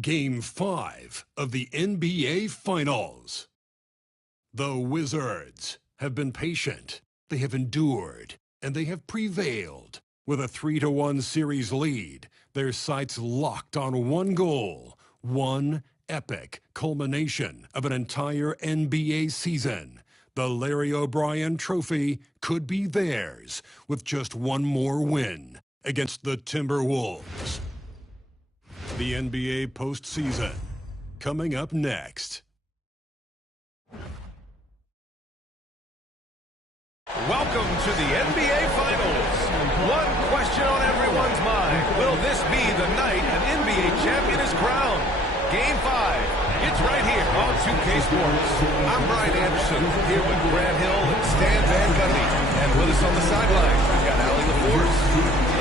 Game 5 of the NBA Finals. The Wizards have been patient, they have endured, and they have prevailed. With a 3-1 series lead, their sights locked on one goal, one epic culmination of an entire NBA season. The Larry O'Brien Trophy could be theirs with just one more win against the Timberwolves. The NBA postseason, coming up next. Welcome to the NBA Finals. One question on everyone's mind. Will this be the night an NBA champion is crowned? Game 5. It's right here on 2K Sports. I'm Brian Anderson, here with Grant Hill and Stan Van Gundy. And with us on the sideline, we've got Allie LaForce.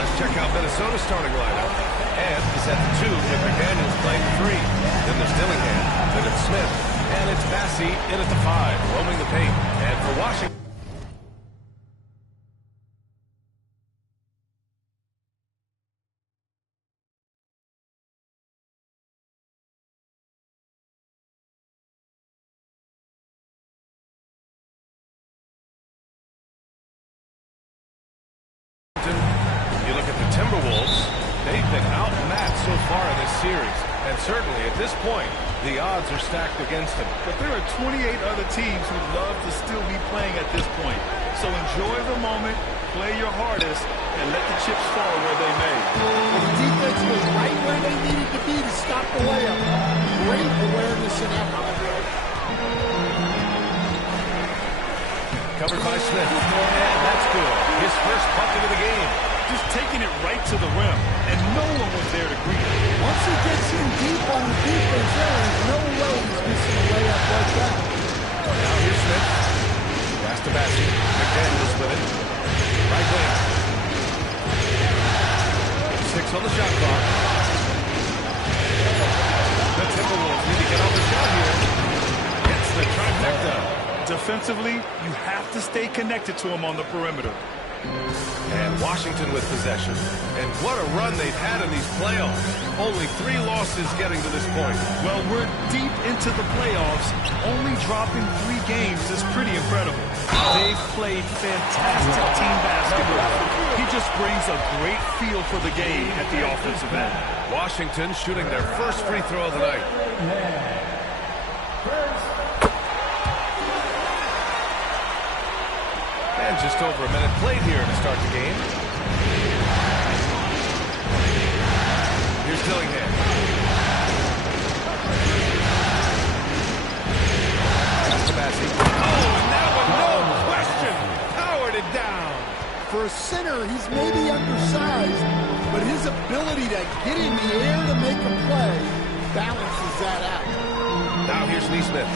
Let's check out Minnesota's starting lineup. And is at the 2 with McDaniels playing the 3. Then there's Dillingham, then it's Smith, and it's Massey in at the 5, roaming the paint. And for Washington, you look at the Timberwolves, they've been outmatched so far in this series. And certainly at this point, the odds are stacked against them. But there are 28 other teams who'd love to still be playing at this point. So enjoy the moment, play your hardest, and let the chips fall where they may. The defense was right where they needed to be to stop the layup. Great awareness and effort. Covered by Smith, and that's good. His first bucket of the game. Just taking it right to the rim, and no one was there to greet him. Once he gets in deep on the defense, there's no way he's missing a layup like that. Now here's Smith. Pass to Massey. McDaniels with it. Right wing. 6 on the shot clock. The Timberwolves need to get off the shot here. Gets the trifecta. Defensively, you have to stay connected to him on the perimeter. And Washington with possession. And what a run they've had in these playoffs. Only 3 losses getting to this point. Well, we're deep into the playoffs. Only dropping 3 games is pretty incredible. They've played fantastic team basketball. He just brings a great feel for the game at the offensive end. Washington shooting their first free throw of the night. And just over a minute played here to start the game. Here's Dillingham. Pass to Massey. Oh, and that one, no question, powered it down. For a center, he's maybe undersized, but his ability to get in the air to make a play balances that out. Now here's Neesmith.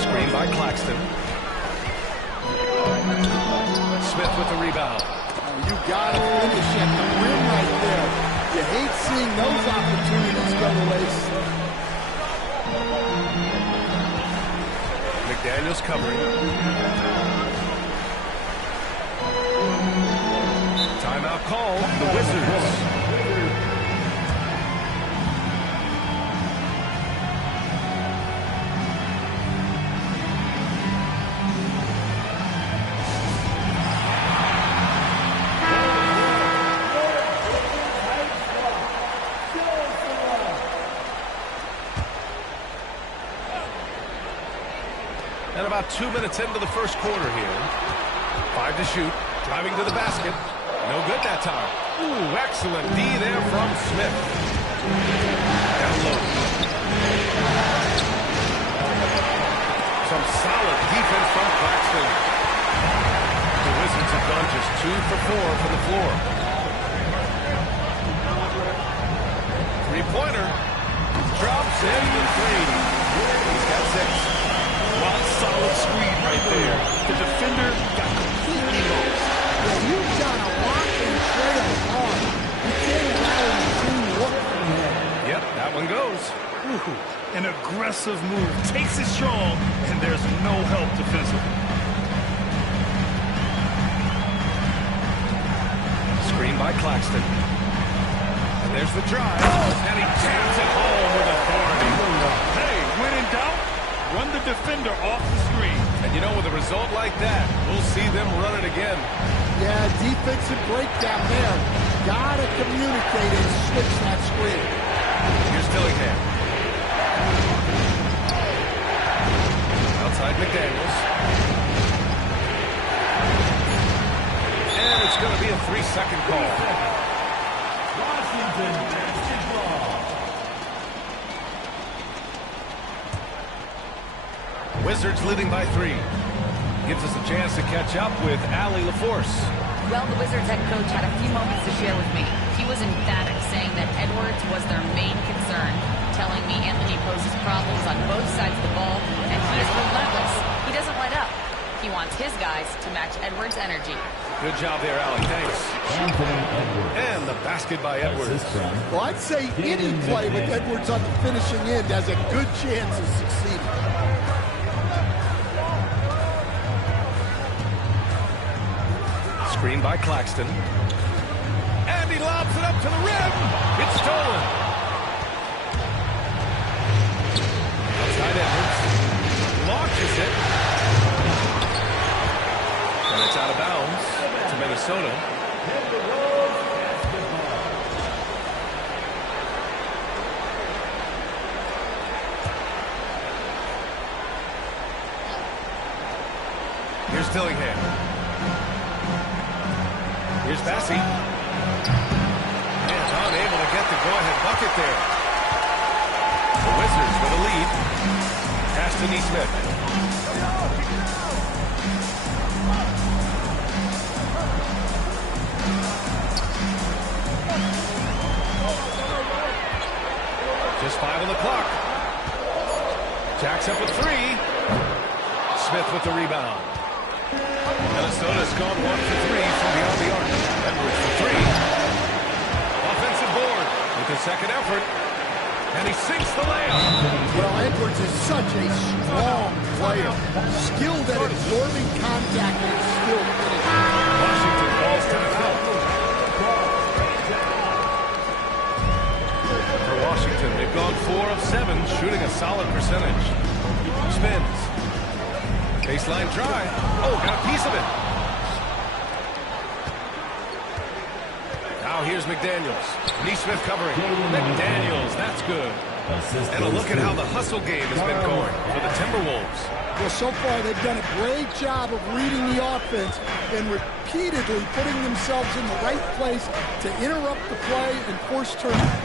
Screen by Claxton. Smith with the rebound. You got to finish at the rim right there. You hate seeing those opportunities go to waste. McDaniels covering. Timeout call. The Wizards. And about 2 minutes into the first quarter here. 5 to shoot. Driving to the basket. No good that time. Ooh, excellent D there from Smith. Down low. Some solid defense from Claxton. The Wizards have gone just 2 for 4 from the floor. Three-pointer. Drops in the 3. He's got 6. Rock solid screen right there. The defender got completely lost. Yeah, you've got to lock and trail hard. You can't allow him to look from there. Yep, that one goes. Ooh, an aggressive move. Takes it strong, and there's no help defensively. Screen by Claxton. There's the drive, and he jams it home with authority. Hey, when in doubt, run the defender off the screen. And you know, with a result like that, we'll see them run it again. Yeah, defensive breakdown there. Gotta communicate and switch that screen. Here's Dillingham. Outside McDaniels. And it's going to be a 3-second call. Washington basketball. Wizards leading by 3. Gives us a chance to catch up with Allie LaForce. Well, the Wizards head coach had a few moments to share with me. He was emphatic, saying that Edwards was their main concern, telling me Anthony poses problems on both sides of the ball, and he is relentless. He doesn't let up. He wants his guys to match Edwards' energy. Good job there, Allie. Thanks. Anthony Edwards. And the basket by Edwards. Well, I'd say any play with Edwards on the finishing end has a good chance of succeeding. Screen by Claxton. And he lobs it up to the rim. It's stolen. Outside Edwards. Launches it. And it's out of bounds to Minnesota. Here's Dillingham. Here's Bassey. And unable to get the go-ahead bucket there. The Wizards with a lead. Pass to Nesmith. Just 5 on the clock. Jacks up with 3. Smith with the rebound. Minnesota's gone 1 for 3 from beyond the arc. Edwards for 3. Offensive board with the second effort. And he sinks the layup. Well, Edwards is such a strong player. Skilled at absorbing contact and skilled finishing. Washington calls timeout. For Washington, they've gone 4 of 7, shooting a solid percentage. Spins. Baseline drive. Oh, got a piece of it. Now here's McDaniels. Nesmith covering. McDaniels, that's good. And a look at how the hustle game has been going for the Timberwolves. Well, so far they've done a great job of reading the offense and repeatedly putting themselves in the right place to interrupt the play and force turnovers.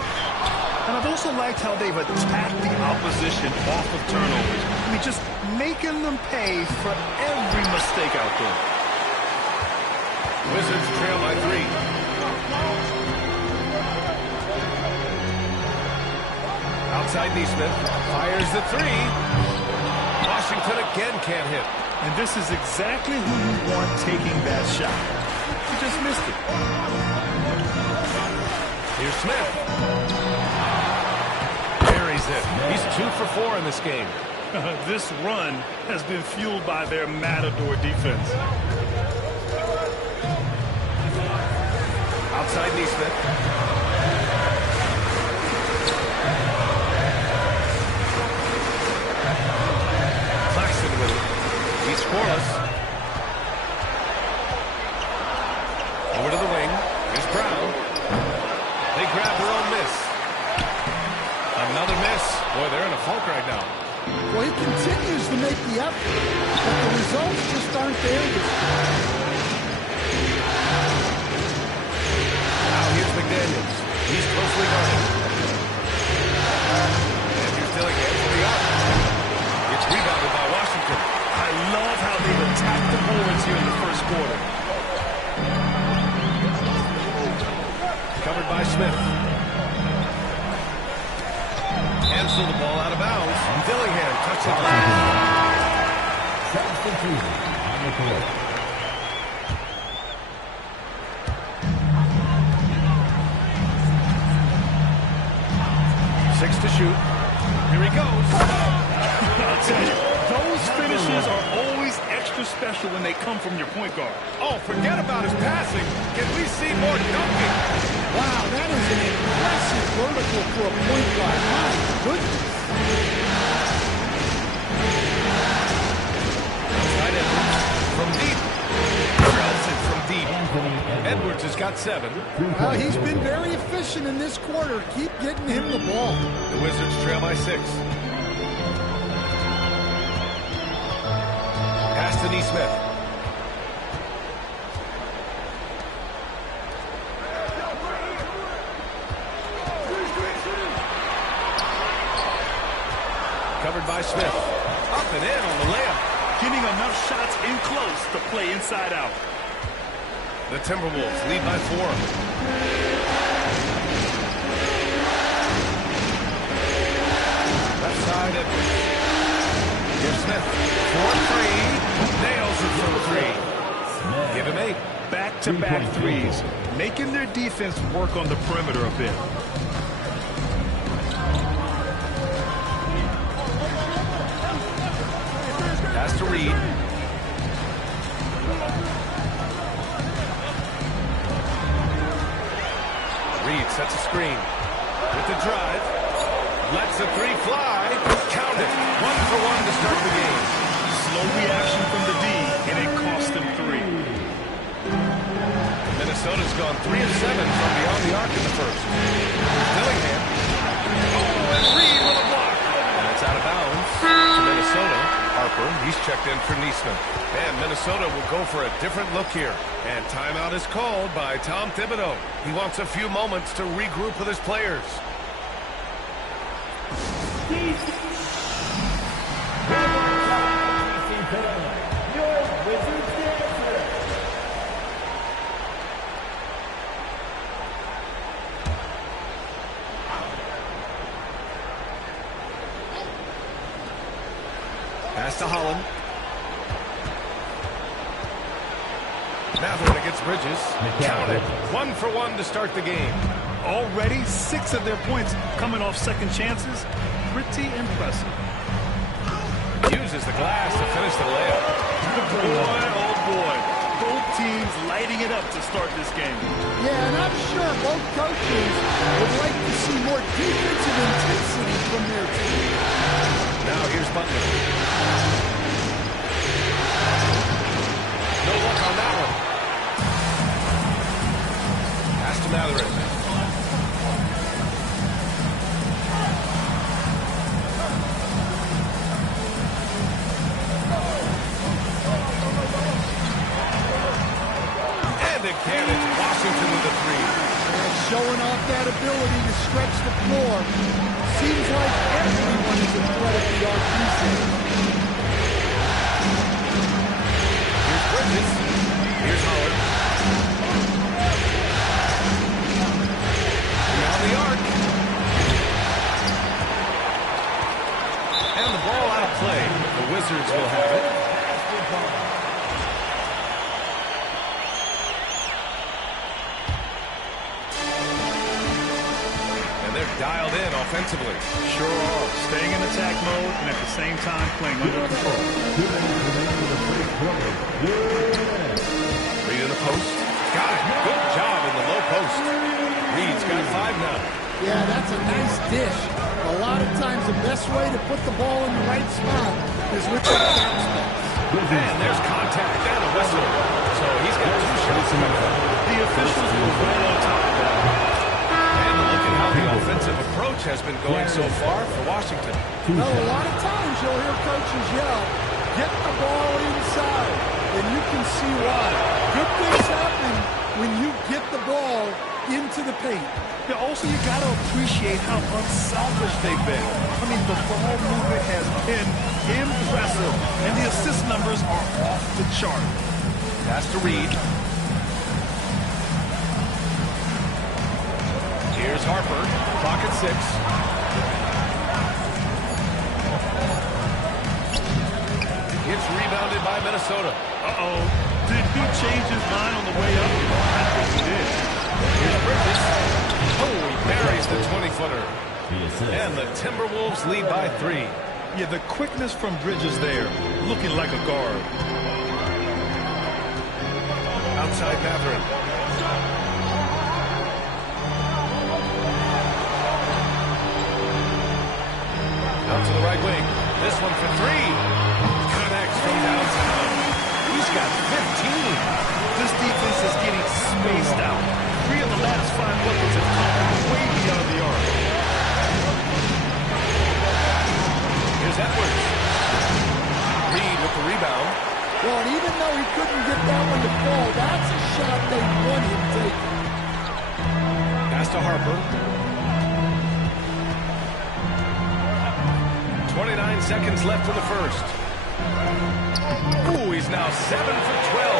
And I've also liked how they've attacked the opposition off of turnovers. I mean, just making them pay for every mistake out there. Wizards trail by 3. Outside Nesmith. Fires the 3. Washington again can't hit. And this is exactly who you want taking that shot. He just missed it. Here's Smith. Buries it. He's 2 for 4 in this game. This run has been fueled by their matador defense. Outside Nesmith. Claxton with it. He's scoreless. Over to the wing. Here's Brown. They grab their own miss. Another miss. Boy, they're in a funk right now. Well, he continues to make the effort, but the results just aren't there this time. Now here's McDaniels. He's closely guarded. And here's Dillingham for the arc. It's rebounded by Washington. I love how they've attacked the boards here in the first quarter. Covered by Smith. Cancel the ball out of bounds. Dillingham touches it. Substituted on the court. 6 to shoot. Here he goes. I'll tell you, those finishes are always extra special especially when they come from your point guard. Oh, forget about his passing. Can we see more dunking? Wow, that is an impressive vertical for a point guard. My goodness. Tight Edwards from deep. Drills it from deep. Edwards has got 7. Well, he's been very efficient in this quarter. Keep getting him the ball. The Wizards trail by 6. Pass to Neesmith. Covered by Smith. Up and in on the layup. Getting enough shots in close to play inside out. The Timberwolves lead by 4. Left side Edwards. Here's Smith. 4-3. Nails it from 3. Give him 8. Back-to-back threes, making their defense work on the perimeter a bit. Pass to Reed. Reed sets a screen. With the drive. Lets the 3 fly. Count it. 1 for 1 to start the game. Slow reaction from the D, and it cost them 3. Minnesota's gone 3 of 7 from beyond the arc in the first. Dillingham. Oh, and Reed with a block. And it's out of bounds to Minnesota. Harper, he's checked in for Neesmith. And Minnesota will go for a different look here. And timeout is called by Tom Thibodeau. He wants a few moments to regroup with his players. Pass to Holland. Mathurin against Bridges. Count it. 1 for 1 to start the game. Already 6 of their points coming off second chances. Pretty impressive. Uses the glass to finish the layup. Boy, oh boy. Both teams lighting it up to start this game. Yeah, and I'm sure both coaches would like to see more defensive intensity from their team. Now here's Butler. No luck on that one. Pass to Mathurin. And again, it's Washington with the 3. Showing off that ability to stretch the floor. Seems like everyone is a threat at the offensive. Here's Bridges. Here's Howard. Beyond the arc. And the ball out of play. The Wizards will have it. Dialed in offensively. Sure are. Staying in attack mode and at the same time playing under control. Reed in the post. Got it. Good job in the low post. Reed's got 5 now. Yeah, that's a nice dish. A lot of times the best way to put the ball in the right spot is with the cap space. And there's contact and a whistle. So he's got 2 shots coming up. The officials were right on top of that. How the offensive approach has been going so far for Washington. Well, a lot of times you'll hear coaches yell, get the ball inside, and you can see why. Good things happen when you get the ball into the paint. Yeah, also, you got to appreciate how unselfish they've been. I mean, the ball movement has been impressive, and the assist numbers are off the chart. Pass to Reed. Here's Harper. Clock at 6. It's rebounded by Minnesota. Uh-oh. Did he change his mind on the way up? I think he did. Here's Bridges. Oh, he buries the 20-footer. And the Timberwolves lead by 3. Yeah, the quickness from Bridges there, looking like a guard. outside Mathurin. Out to the right wing. This one for three. Connects from downtown. He's got 15. This defense is getting spaced out. 3 of the last 5 buckets have come way beyond the arc. Here's Edwards. Reed with the rebound. Well, and even though he couldn't get that one to fall, that's a shot they want him taking. Pass to Harper. 29 seconds left in the first. Ooh, he's now 7 for 12.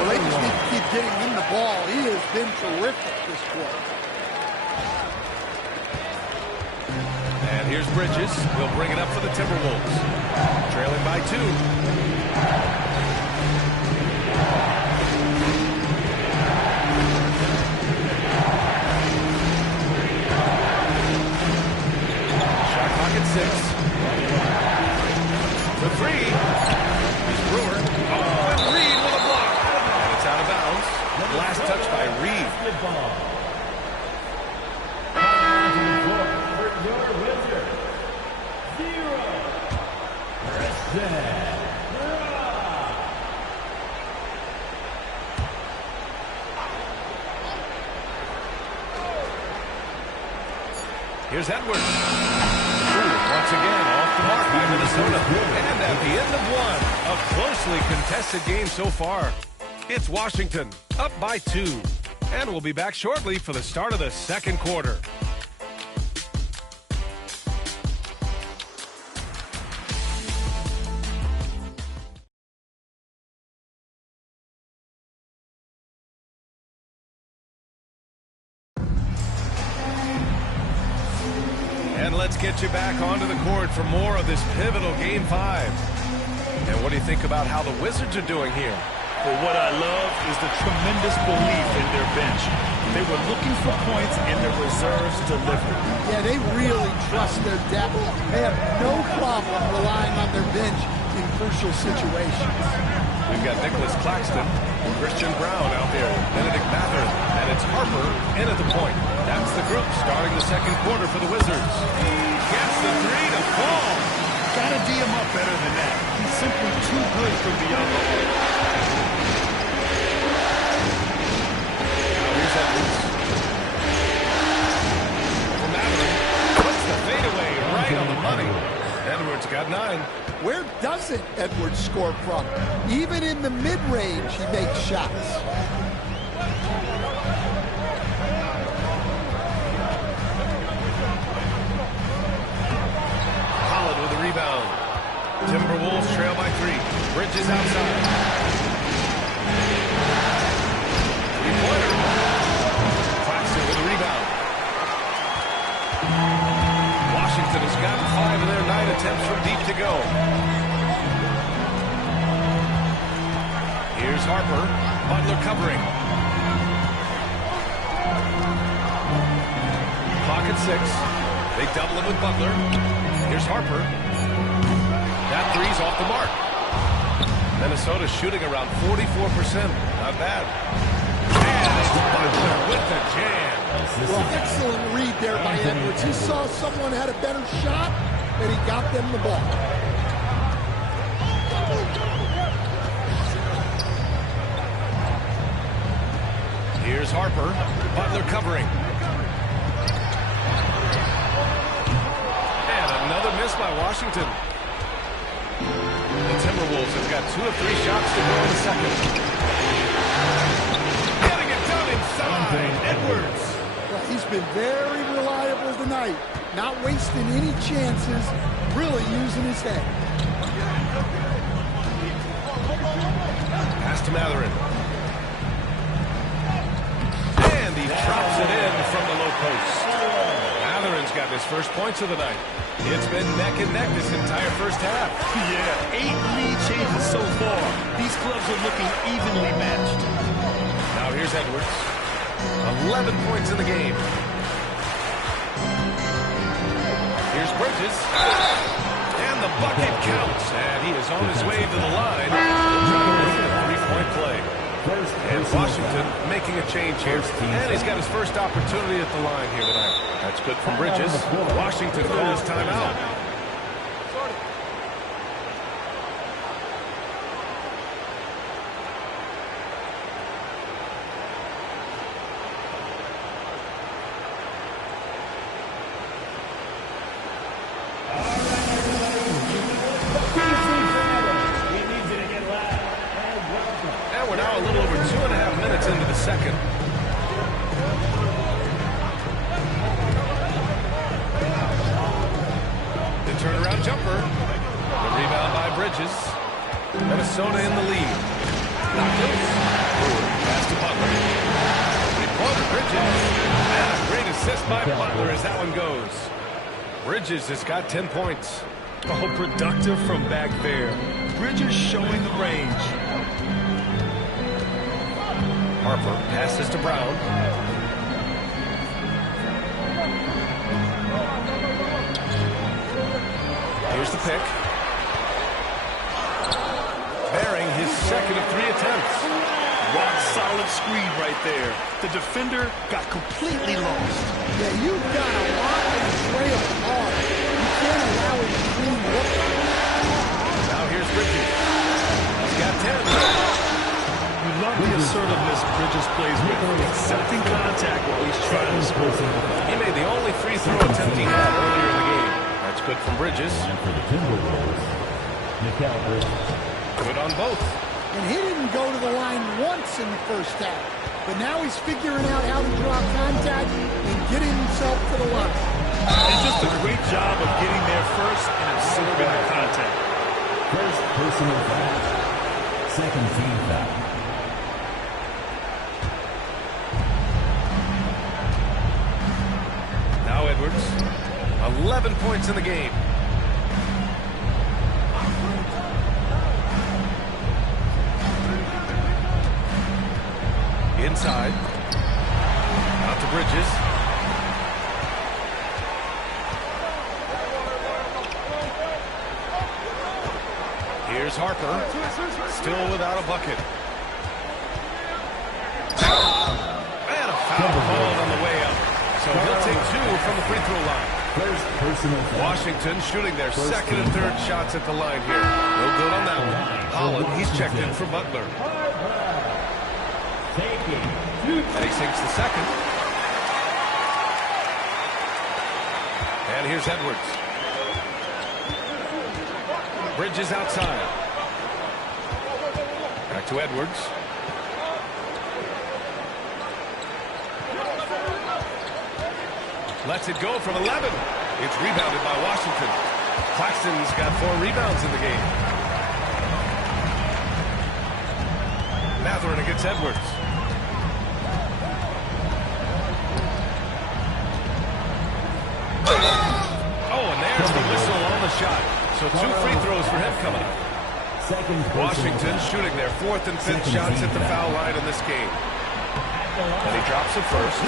Well, they just need to keep getting him the ball. He has been terrific this quarter. And here's Bridges. He'll bring it up for the Timberwolves. Trailing by 2. Shot clock at 6. The 3. Here's Brewer. Oh, and Reed with a block. And it's out of bounds. Last touch by Reed. Here's Edwards. Once again, off the mark by Minnesota. And at the end of one, a closely contested game so far. It's Washington, up by 2. And we'll be back shortly for the start of the second quarter. And let's get you back onto the court for more of this pivotal Game 5. And what do you think about how the Wizards are doing here? But what I love is the tremendous belief in their bench. They were looking for points, and their reserves delivered. Yeah, they really trust their depth. They have no problem relying on their bench in crucial situations. We've got Nicholas Claxton, Christian Brown out there, Benedict Mathurin, and it's Harper in at the point. That's the group starting the second quarter for the Wizards. He gets the 3 to fall. Gotta D him up better than that. He's simply too good from beyond the arc. Now here's Edwards. For Mathurin, puts the fadeaway right on the money. Edwards got 9. Where doesn't Edwards score from? Even in the mid-range, he makes shots. Holland with the rebound. Timberwolves trail by 3. Bridges outside. 3-pointer. Claxton with the rebound. Washington has gotten 5 of their 9 attempts from deep to go. Here's Harper. Butler covering. Clock at 6. They double him with Butler. Here's Harper. That 3's off the mark. Minnesota shooting around 44%. Not bad. And it's Butler with the jam. Well, excellent read there by Edwards. He saw someone had a better shot, and he got them the ball. Here's Harper. Butler covering. And another miss by Washington. The Timberwolves have got 2 of 3 shots to go in the second. Getting it done inside. Edwards. Well, he's been very reliable tonight. Not wasting any chances, really using his head. Pass to Mathurin. And he drops it in from the low post. Mathurin's got his first points of the night. It's been neck and neck this entire first half. Yeah, 8 lead changes so far. These clubs are looking evenly matched. Now here's Edwards. 11 points in the game. Here's Bridges. And the bucket counts. And he is on his way to the line. He'll try to make it a 3-point play. And Washington making a change here. And he's got his first opportunity at the line here tonight. That's good from Bridges. Washington calls timeout. And we're now a little over 2.5 minutes into the second. The turnaround jumper. The rebound by Bridges. Minnesota in the lead. Pass to Butler. Three-pointer Bridges. And a great assist by Butler as that one goes. Bridges has got 10 points. Oh, productive from back there. Bridges showing the range. Harper passes to Brown. Here's the pick. Bearing his second of 3 attempts. Rock solid screen right there. The defender got completely lost. Yeah, you've got to lock and trail hard. You can't allow it to clean up. Now here's Bridges. He's got 10. You love the assertiveness Bridges plays with, accepting contact while he's trying to score. He made the only free throw attempt he had earlier in the game. That's good from Bridges. And for the Timberwolves, Mikal Bridges. Good on both. And he didn't go to the line once in the first half. But now he's figuring out how to drop contact and getting himself to the line. And just a great job of getting there first and absorbing the contact. First personal foul. Second team foul. Now Edwards. 11 points in the game. Inside. Out to Bridges. Here's Harper. Still without a bucket. And a foul called on the way up. So he'll take 2 from the free throw line. First personal foul. Washington shooting their second and third shots at the line here. No good on that one. Holland, he's checked in for Butler. And he sinks the second. And here's Edwards. Bridges outside. Back to Edwards. Lets it go from 11. It's rebounded by Washington. Claxton's got 4 rebounds in the game. Matherin against Edwards. Oh, and there's the whistle on the shot. So 2 free throws for him coming up. Washington shooting their 4th and 5th shots at the foul line in this game. And he drops it first.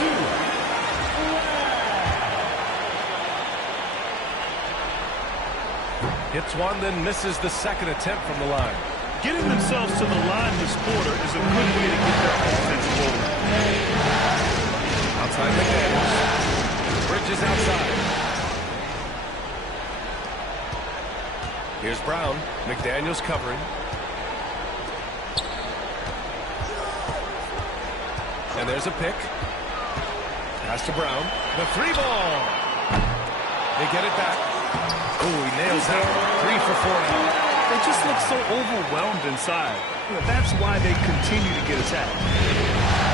Hits one, then misses the second attempt from the line. Getting themselves to the line this quarter is a good way to get their offense rolling. Outside McDaniels. Bridges outside. Here's Brown. McDaniels covering. And there's a pick. Pass to Brown. The 3-ball. They get it back. Oh, he nails that one. 3 for 4 now. They just look so overwhelmed inside. That's why they continue to get attacked.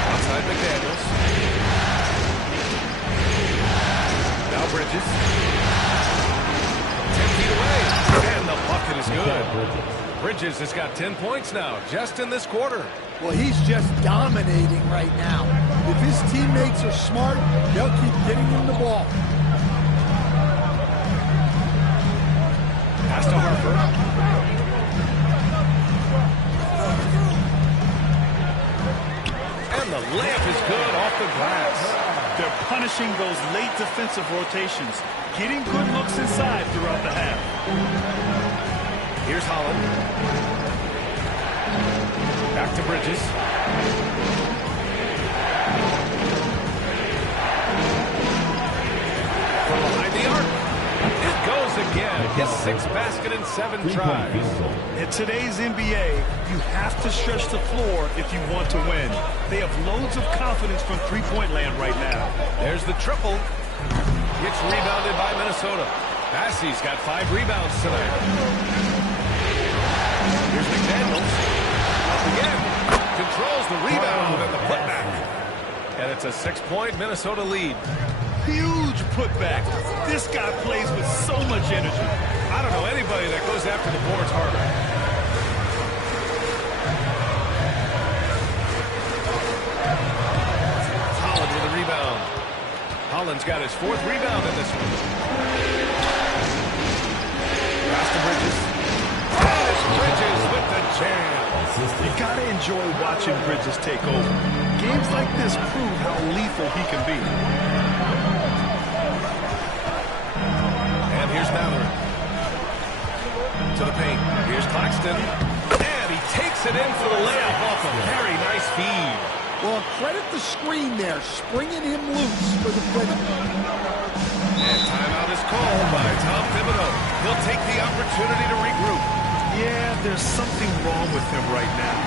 Outside McDaniels. Now Bridges. 10 feet away. And the bucket is good. Bridges has got 10 points now, just in this quarter. Well, he's just dominating right now. If his teammates are smart, they'll keep getting him the ball. Pass to Harper. And the layup is good off the glass. They're punishing those late defensive rotations, getting good looks inside throughout the half. Here's Holland. Back to Bridges. sixth basket in 7 tries. In today's NBA, you have to stretch the floor if you want to win. They have loads of confidence from three-point land right now. There's the triple. Gets rebounded by Minnesota. Bassey's got 5 rebounds tonight. Here's McDaniels. Up again. Controls the rebound and the putback. And it's a 6-point Minnesota lead. Huge putback. This guy plays with so much energy. I don't know anybody that goes after the boards harder. Holland with a rebound. Holland's got his 4th rebound in this one. Pass to Bridges. And it's Bridges with the jam. You gotta enjoy watching Bridges take over. Games like this prove how lethal he can be. And here's Mallory. To the paint. Here's Claxton. And he takes it in for the layup off a very nice feed. Well, credit the screen there, springing him loose for the finish. And timeout is called by Tom Thibodeau. He'll take the opportunity to regroup. Yeah, there's something wrong with him right now.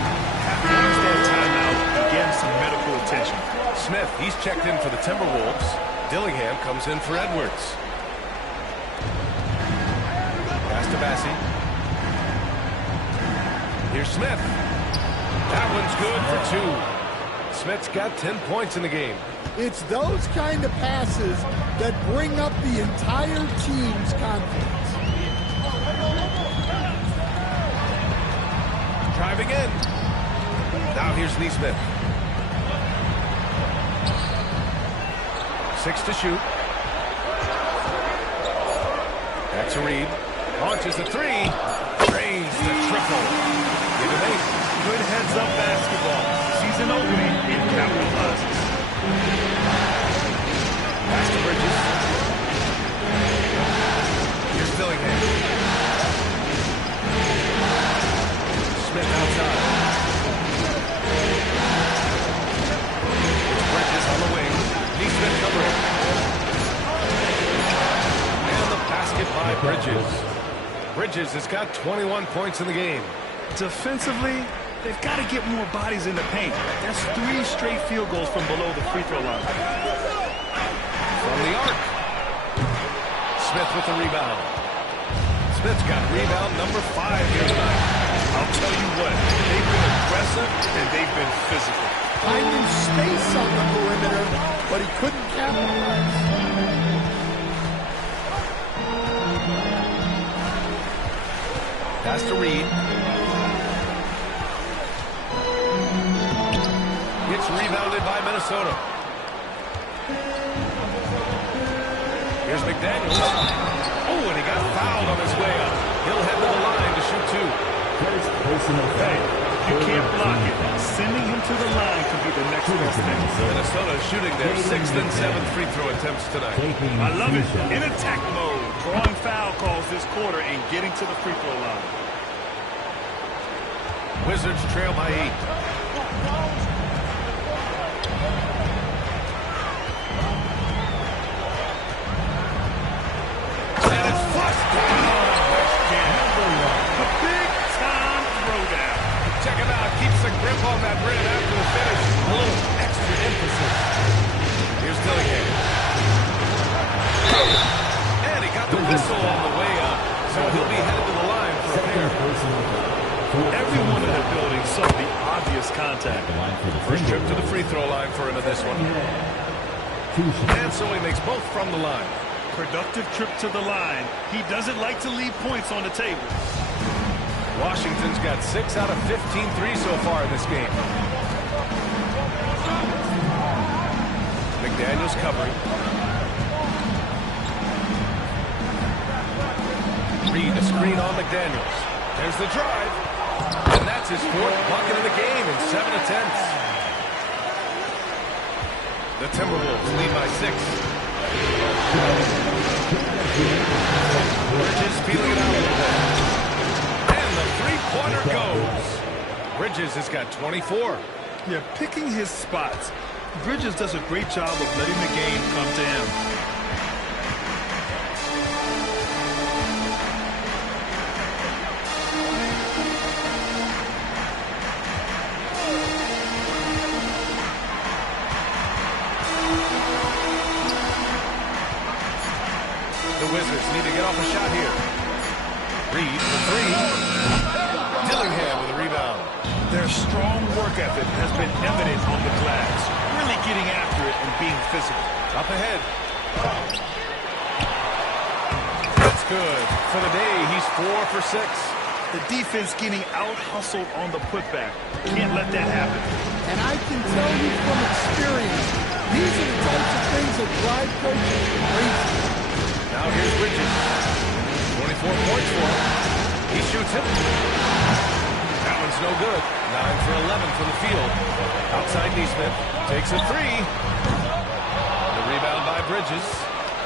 Have to use that timeout and get some medical attention. Smith, he's checked in for the Timberwolves. Dillingham comes in for Edwards. Pass to Bassey. Here's Smith. That one's good for 2. Smith's got 10 points in the game. It's those kind of passes that bring up the entire team's confidence. Driving in. Now here's Neesmith. 6 to shoot. Back to Reed. Launches the 3. Drains the triple. Give him 8. Good heads-up basketball. Sees an opening and capitalizes. Pass to Bridges. Here's Dillingham. Smith outside. It's Bridges on the wing. Neesmith covering. And the basket by Bridges. Bridges has got 21 points in the game. Defensively, they've got to get more bodies in the paint. That's 3 straight field goals from below the free throw line. From the arc. Smith with the rebound. Smith's got rebound number 5 here tonight. I'll tell you what, they've been aggressive and they've been physical. Finding space on the perimeter, but he couldn't capitalize. Pass to Reed. It's rebounded by Minnesota. Here's McDaniels. Oh, and he got fouled on his way up. He'll head to the line to shoot 2. First personal foul. You can't block it. Sending him to the line could be the next best thing. Minnesota shooting their 6th and 7th free throw attempts tonight. I love it. In attack mode. Drawing foul calls this quarter and getting to the free throw line. Wizards trail by 8. And it's flushed down. Nice jam. A big-time throwdown. Check him out. Keeps a grip on that rim after the finish. A little extra emphasis. Here's Dillingham. And he got the whistle on the way up. So he'll be headed to the line for a pair. Everyone in the building saw the obvious contact. First trip to the free throw line for him in this one. And so he makes both from the line. Productive trip to the line. He doesn't like to leave points on the table. Washington's got 6 out of 15 threes so far in this game. McDaniels covering. Reed, a screen on McDaniels. There's the drive. And that's his 4th bucket of the game in 7 attempts. The Timberwolves lead by 6. Bridges feeling it out a little bit. And the three-pointer goes. Bridges has got 24. Yeah, picking his spots. Bridges does a great job of letting the game come to him. off a shot here. Reed for three. Dillingham with a rebound. Their strong work ethic has been evident on the glass. Really getting after it and being physical. Up ahead. That's good. For the day, he's 4 for 6. The defense getting out-hustled on the putback. Can't let that happen. And I can tell you from experience, these are the types of things that drive coaches crazy. Now here's Bridges. 24 points for him. He shoots it. That one's no good. 9 for 11 from the field. Outside Neesmith. Takes a three. The rebound by Bridges.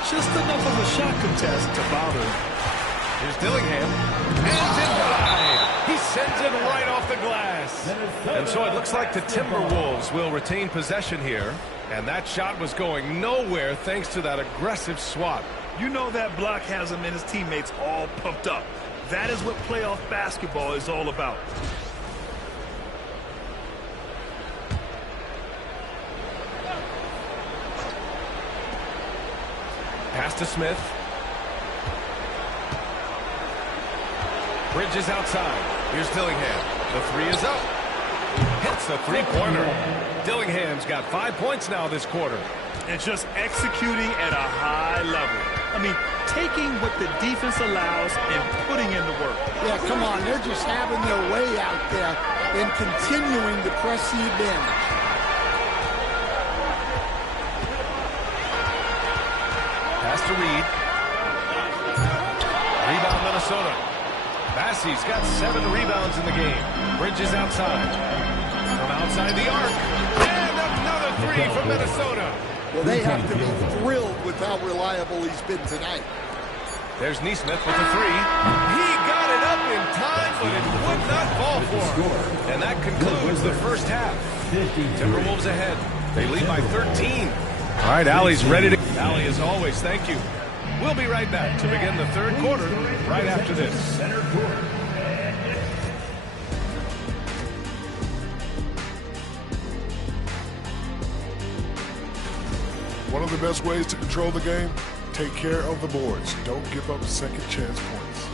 Just enough of a shot contest to bother. Here's Dillingham. And denied. He sends it right off the glass. And so it looks like the Timberwolves will retain possession here. And that shot was going nowhere thanks to that aggressive swat. You know that block has him and his teammates all pumped up. That is what playoff basketball is all about. Pass to Smith. Bridges outside. Here's Dillingham. The three is up. Hits a three-pointer. Dillingham's got 5 points now this quarter. And just executing at a high level. I mean, taking what the defense allows and putting in the work. Yeah, come on. They're just having their way out there and continuing to press the advantage. Pass to Reed. Rebound Minnesota. Bassey's got 7 rebounds in the game. Bridges outside. From outside the arc. And another three from Minnesota. Well, they have to be thrilled with how reliable he's been tonight. There's Neesmith with the three. He got it up in time, but it would not fall for him. And that concludes the first half. Timberwolves ahead. They lead by 13. All right, Allie's ready to... Allie, as always, thank you. We'll be right back to begin the third quarter right after this. One of the best ways to control the game, take care of the boards. Don't give up second chance points.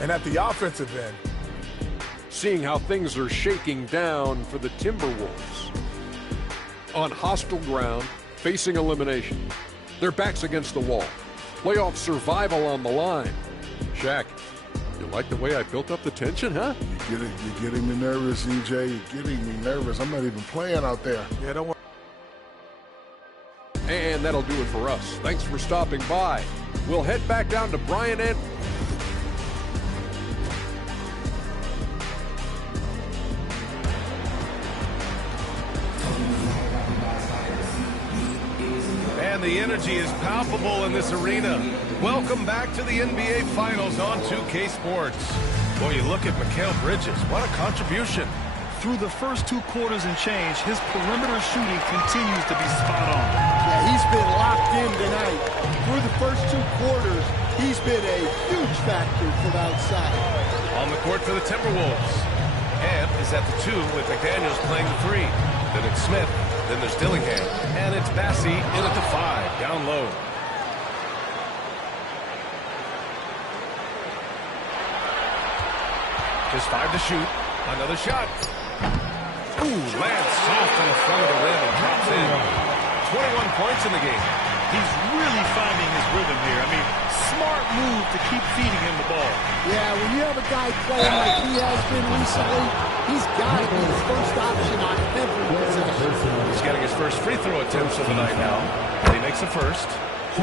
And at the offensive end, Seeing how things are shaking down for the Timberwolves. On hostile ground, facing elimination. Their backs against the wall. Playoff survival on the line. Shaq, you like the way I built up the tension, huh? You're getting me nervous, EJ. You're getting me nervous. I'm not even playing out there. yeah, don't worry. And that'll do it for us. Thanks for stopping by. We'll head back down to Brian and... And the energy is palpable in this arena. Welcome back to the NBA Finals on 2K Sports. Boy, you look at Mikal Bridges. What a contribution. Through the first 2 quarters and change, his perimeter shooting continues to be spot on. Yeah, he's been locked in tonight. Through the first 2 quarters, he's been a huge factor from outside. On the court for the Timberwolves. And is at the 2 with McDaniels playing the 3. Then it's Smith. Then there's Dillingham. And it's Bassey in at the 5, down low. Just 5 to shoot. Another shot. Ooh, lands soft on the front of the rim and drops in. 21 points in the game. He's really finding his rhythm here. I mean, smart move to keep feeding him the ball. Yeah, when you have a guy playing like he has been recently, he's got to be the first option on every possession. He's getting his first free throw attempts of the night now. He makes the first.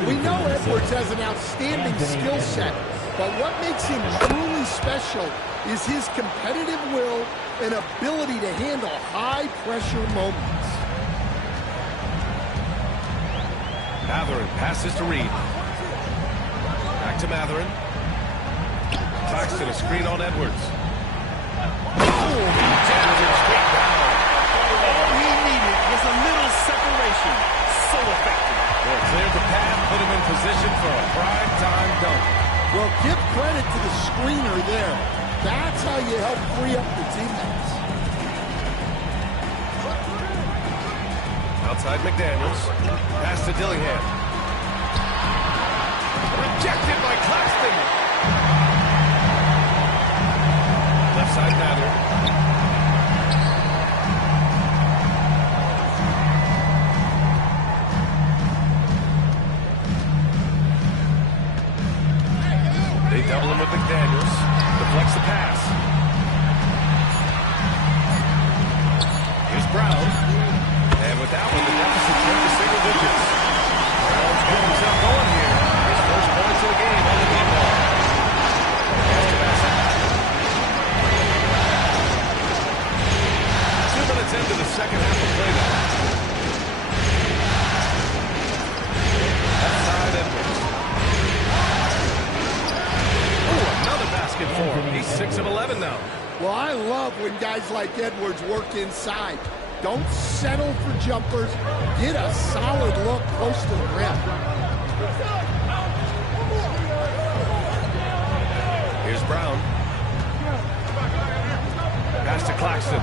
We know Edwards has an outstanding skill set, but what makes him truly special is his competitive will and ability to handle high-pressure moments. Matherin passes to Reed. Back to Matherin. Claxton a screen on Edwards. Oh, he jams it straight down. All he needed was a little separation. So effective. Well, cleared the path, put him in position for a prime-time dunk. Well, give credit to the screener there. That's how you help free up the teammates. Outside McDaniels. Pass to Dillingham. Rejected by Claxton. Left side Mather. They double him with McDaniels. Deflects the pass. Here's Brown. And with that one, the deficit turned to single digits. Brown's got himself going here. His first points of the game on the deep ball. Pass to Bassett. 2 minutes into the second half of play now. Left side Edwards. Another basket for him. He's 6 of 11 now. Well, I love when guys like Edwards work inside. Don't settle for jumpers. Get a solid look close to the rim. Here's Brown. Pass to Claxton.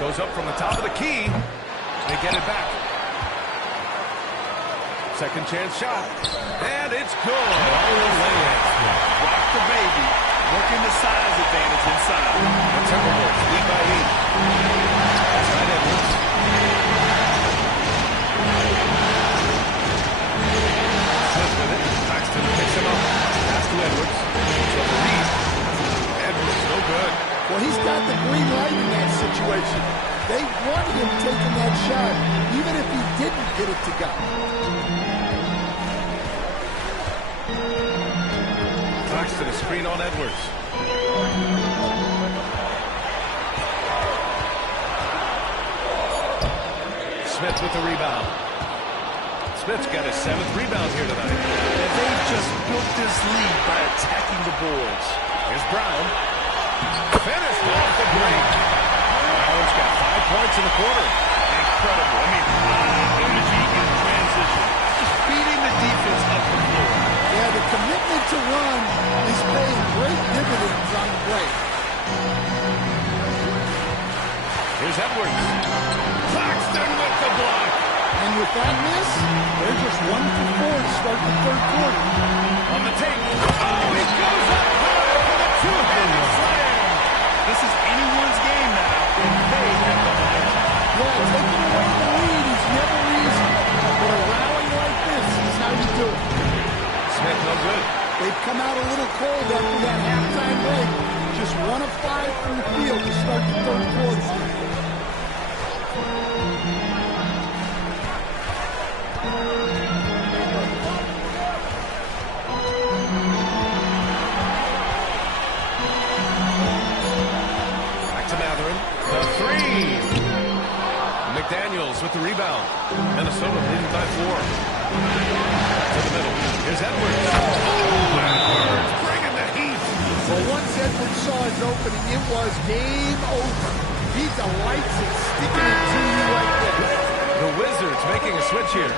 Goes up from the top of the key. They get it back. Second chance shot. And it's good. Rock the baby. Working the size advantage inside. The Timberwolves lead by 8. That's right, Edwards. Smith with it. Claxton picks him up. Pass to Edwards. So the lead. Edwards, no good. Well, he's got the green light in that situation. They want him taking that shot, even if he didn't get it to go. Claxton a screen on Edwards. Smith with the rebound. Smith's got his 7th rebound here tonight. And they've just built this lead by attacking the boards. Here's Brown. Finished off the break. Brown's got 5 points in the quarter. Incredible. I mean, high energy in transition. Just feeding the defense up the floor. Yeah, the commitment to run is paying great dividends on the break. Here's Edwards. Claxton with the block. And with that miss, they're just 1 for 4 to start the third quarter. On the tape. Oh, he goes up high with a two-handed slam. This is anyone's game now, and they have the momentum. Yeah, taking away the lead is never easy. But a rally like this is how you do it. Smith, no good. They've come out a little cold after that halftime break. Just 1 of 5 from the field to start the third quarter. Back to Matherin. The 3. McDaniels with the rebound. Minnesota leading by 4. To the middle. Here's Edwards. Oh, Edwards bringing the heat. Well, once Edwards saw his opening, it was game over. He delights in sticking it to you like this. The Wizards making a switch here.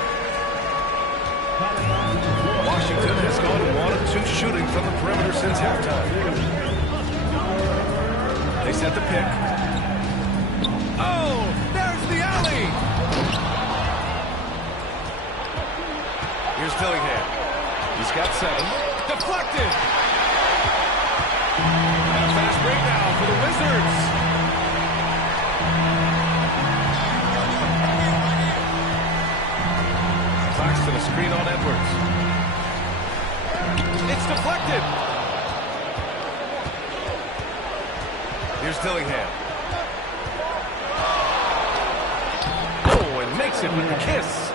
Washington has gone 1-of-2 shooting from the perimeter since halftime. They set the pick. Oh, there's the alley. Here's Dillingham. He's got 7. Deflected. And a fast break now for the Wizards. Claxton a screen on Edwards. It's deflected. Here's Dillingham. Oh, and makes it with the kiss.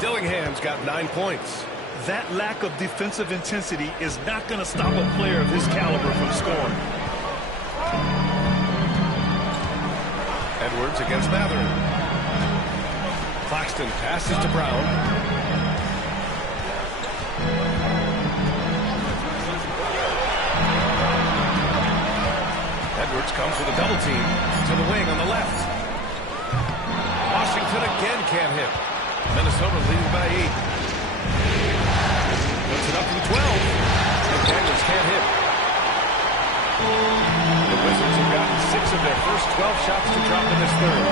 Dillingham's got 9 points. That lack of defensive intensity is not going to stop a player of his caliber from scoring. Edwards against Matherin. Claxton passes to Brown. Edwards comes with a double team to the wing on the left. Washington again can't hit. Minnesota leading by 8. Puts it up from 12. McDaniels can't hit. The Wizards have gotten 6 of their first 12 shots to drop in this third.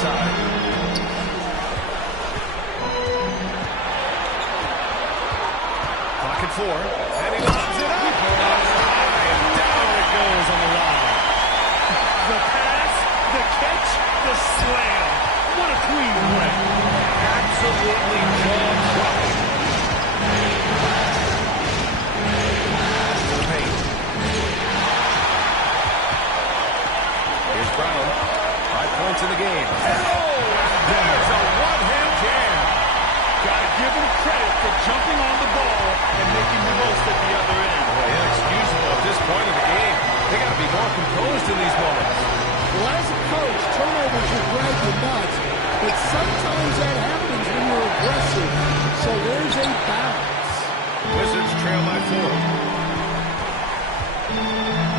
outside. Pocket 4, and he lobs it up. And down it goes on the line. The pass, the catch, the slam. What a clean win. Absolutely jaw-dropping. To the paint. Here's Brown. 5 points in the game. Oh, there's a one-hand jam. Gotta give him credit for jumping on the ball and making the most at the other end. Boy, inexcusable at this point of the game. They got to be more composed in these moments. Well, as a coach, turnovers will drive you nuts, but sometimes that happens when you're aggressive. So there's a balance. Wizards trail by 4.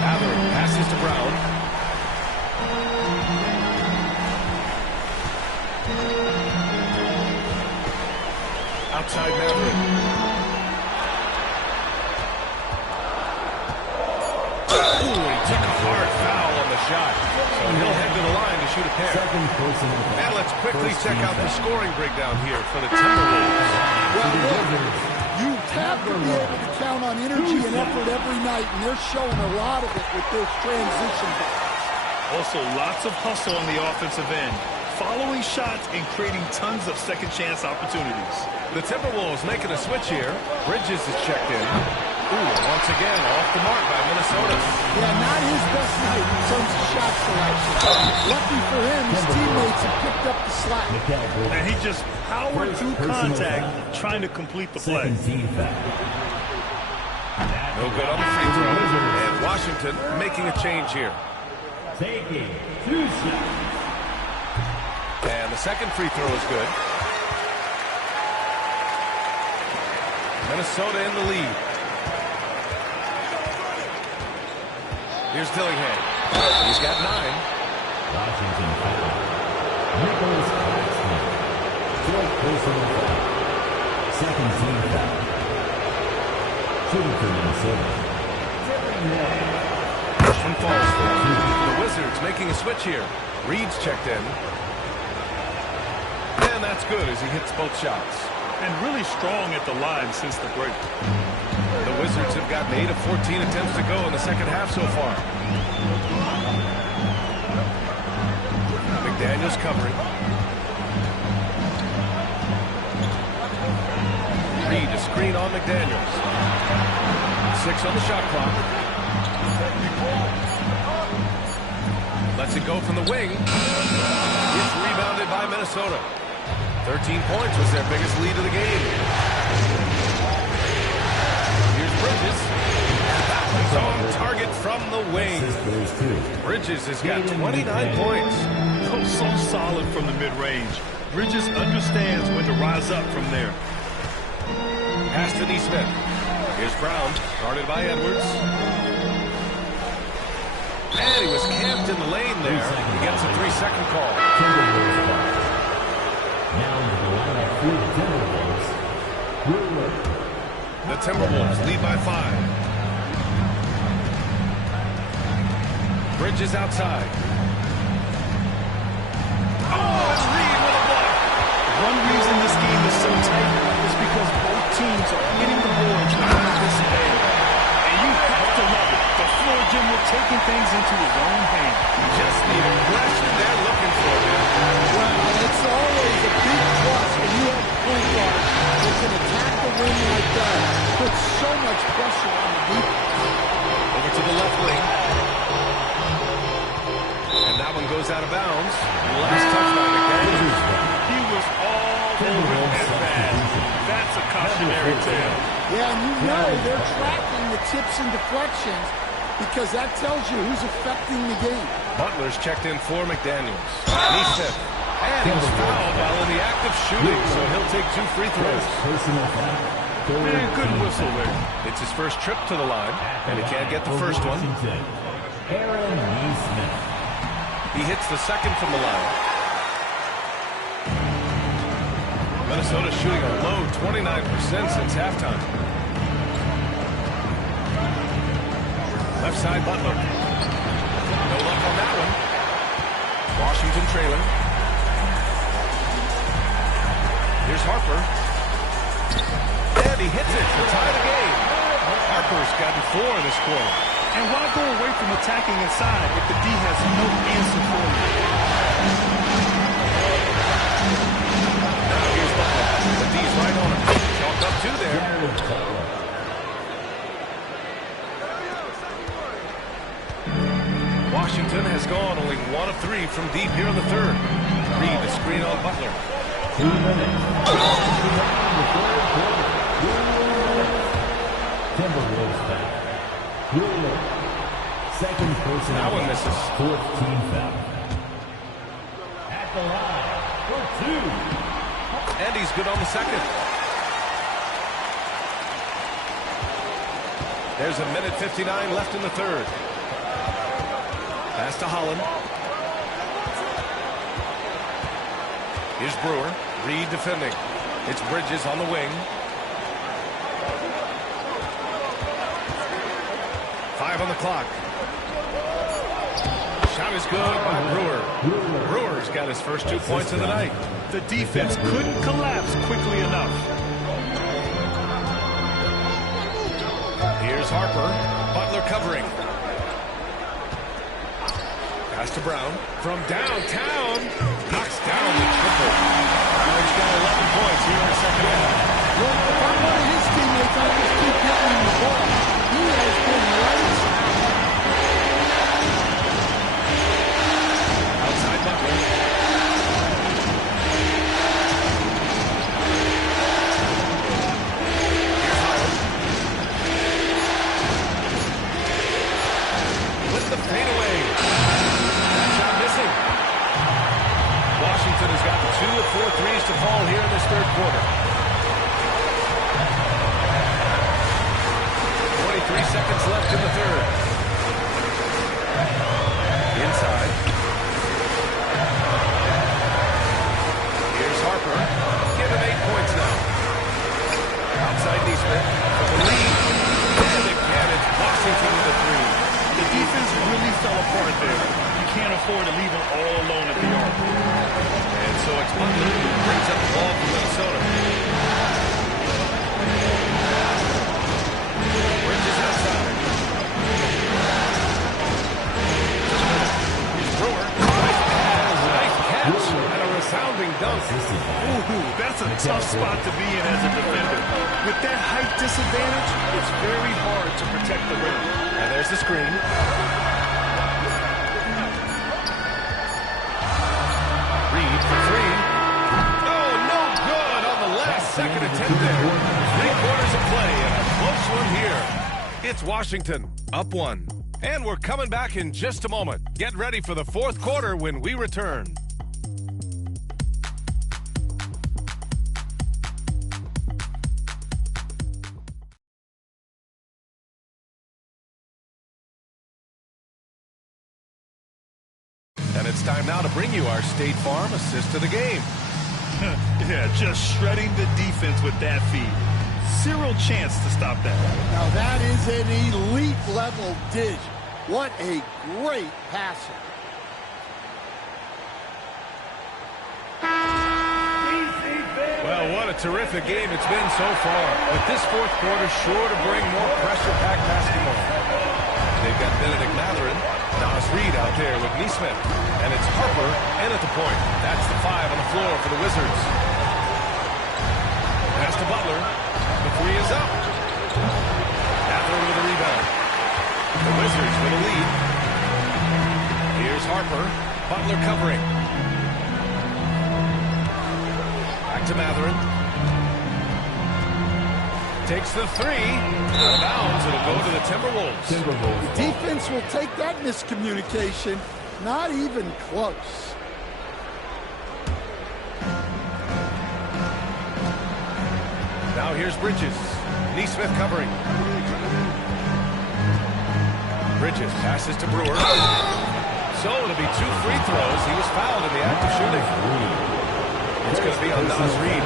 Mather passes to Brown. Outside Maverick. Ooh, he took a hard foul on the shot. So he'll head to the line to shoot a pair. And let's quickly check out the scoring breakdown here for the Timberwolves. Well, look, you have to be able to count on energy and effort every night, and they're showing a lot of it with this transition box. Also, lots of hustle on the offensive end, following shots and creating tons of second-chance opportunities. The Timberwolves making a switch here. Bridges is checked in. Ooh, once again, off the mark by Minnesota. Yeah, not his best night in terms of shot selection. Lucky for him, his teammates have picked up the slack. And he just powered through contact, trying to complete the play. No good on the free throw. And Washington making a change here. And the second free throw is good. Minnesota in the lead. Here's Dillingham. He's got 9. Washington foul. Nicholas Claxton. 12 personal foul. Second team foul. Shooting for Minnesota. First one falls for the Wizards making a switch here. Reed's checked in. And that's good as he hits both shots. And really strong at the line since the break. The Wizards have gotten 8 of 14 attempts to go in the second half so far. McDaniels covering. Reed a screen on McDaniels. 6 on the shot clock. Lets it go from the wing. It's rebounded by Minnesota. 13 points was their biggest lead of the game. Here's Bridges. That one's on target from the wing. Bridges has got 29 points. Oh, so solid from the mid-range. Bridges understands when to rise up from there. Pass to Neesmith. Here's Brown, guarded by Edwards. And he was camped in the lane there. He gets a 3-second call. Now into the lineup for the Timberwolves. The Timberwolves lead by 5. Bridges outside. Oh, it's Reed with a block. One reason this game is so tight is because both teams are hitting the boards with this bad. And you have to love it. The floor general taking things into his own hands. Just the aggression they're looking for, man. Well, it's always a big plus when you have a point guard that can attack the rim like that. Put so much pressure on the defense. Over to the left wing. And that one goes out of bounds. Last touch by McDaniels. He was all over that pass. That's a cautionary tale. Yeah, and you know they're tracking the tips and deflections because that tells you who's affecting the game. Butler's checked in for McDaniels. Neesmith. And he was fouled while in the act of shooting, so he'll take 2 free throws. Man, good whistle there. It's his first trip to the line, and he can't get the first one. Aaron Neesmith. He hits the second from the line. Minnesota shooting a low 29% since halftime. Left side, Butler. No luck on that one. Washington trailing. Here's Harper. And he hits it to tie the game. Harper's gotten 4 in this quarter. And why go away from attacking inside if the D has no answer for you? Now here's Butler. The D's right on him. Chalked up 2 there. Washington has gone only 1 of 3 from deep here in the third. Reed the screen on Butler. 2 minutes. Timberwolves back. Second person. That one misses. 4th team foul. At the line for 2. And he's good on the second. There's a minute 59 left in the third. Pass to Holland. Here's Brewer. Reed defending. It's Bridges on the wing. 5 on the clock. Shot is good by Brewer. Brewer's got his first 2 points of the night. The defense couldn't collapse quickly enough. Here's Harper. Butler covering. Pass to Brown. From downtown. Knocks down the triple. Brown's got 11 points here in the second half. Look, if I'm one of his teammates, I'll just keep getting him the ball. He has been right. Outside Butler. Here's Howard. With the fadeaway. That shot missing. Washington has gotten 2 of 4 threes to fall here in this third quarter. 23 seconds left in the third. Inside. Here's Harper. Give him 8 points now. Outside Neesmith for the lead. And again, it's Washington with a 3. The defense really fell apart there. You can't afford to leave them all alone at the arc. And so it's Butler who brings up the ball for Minnesota. Bridges outside. Here's Brewer. Nice catch. And a resounding dunk. Ooh, that's a tough spot to be in as a defender. With that height disadvantage, it's very hard to protect the rim. And there's the screen. Reed for 3. Oh, no good on the last second attempt there. 3/4 of play and a close one here. It's Washington up 1. And we're coming back in just a moment. Get ready for the fourth quarter when we return. And it's time now to bring you our State Farm assist of the game. Yeah, just shredding the defense with that feed. Zero chance to stop that. Now that is an elite level dish. What a great passer. Well, what a terrific game it's been so far. But this fourth quarter sure to bring more pressure-packed basketball. They've got Benedict Matherin, Nas Reed out there with Neesmith. And it's Harper in at the point. That's the 5 on the floor for the Wizards. Pass to Butler. The 3 is up. Matherin with a rebound. The Wizards with a lead. Here's Harper. Butler covering. Back to Matherin. Takes the 3. Out of bounds. It'll go to the Timberwolves. The defense will take that miscommunication. Not even close. Now here's Bridges. Neesmith covering. Bridges passes to Brewer. So it'll be 2 free throws. He was fouled in the act of shooting. It's going to be on Nas Reed.